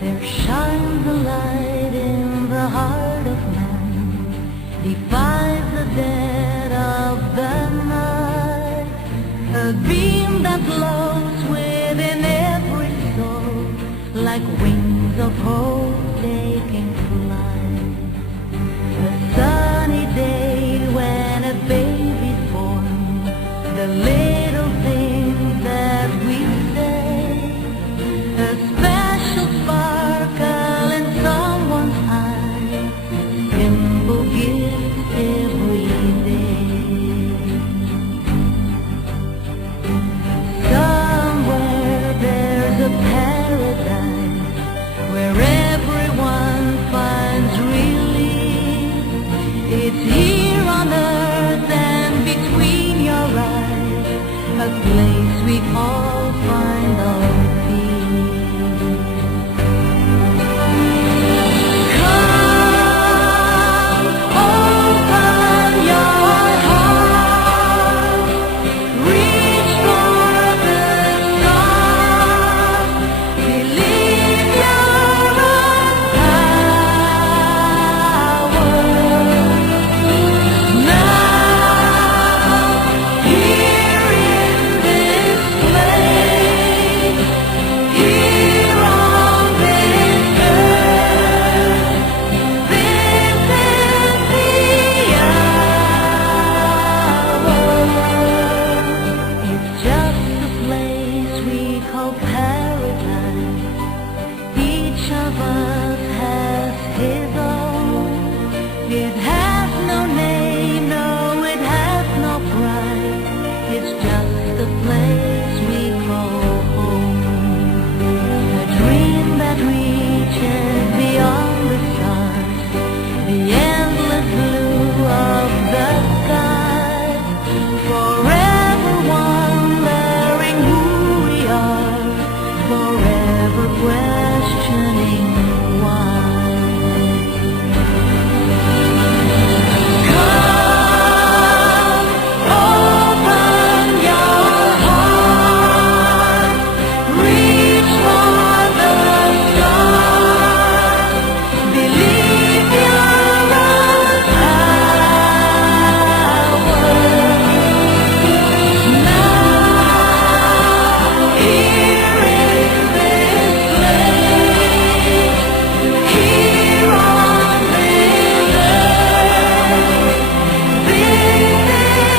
There shines a light in the heart of man, defies the dead of the night, a beam that glows within every soul, like wings of hope taking flight. A sunny day when a baby's born, the little things that we say, a special sparkle in someone's eye, simple gifts every day. Somewhere there's a paradise where everyone finds relief. It's here on earth and between your eyes, a place we all find our peace. Come, open your heart, reach for the stars, believe your own power. Now, here in this place, here on this earth, this is the hour. It's just a place we call paradise. Each of us has his own. It has no name, no, it has no price. It's just a place we call home. A dream that reaches beyond the stars, the endless blue of the sky. Forever wondering who we are, forever questioning why. Come, open your heart, reach for the stars, believe your own power. Now, here in this place, here on this earth, this is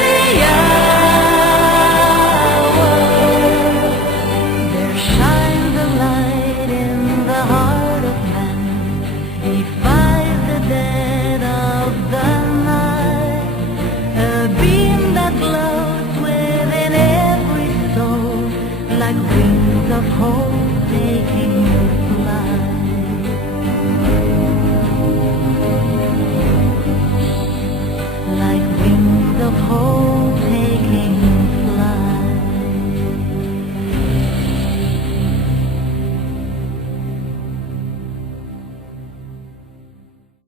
the hour. There shines a light in the heart of man, defies the dead of the night, a beam that glows within every soul, like wings of hope taking flight. Like wings of hope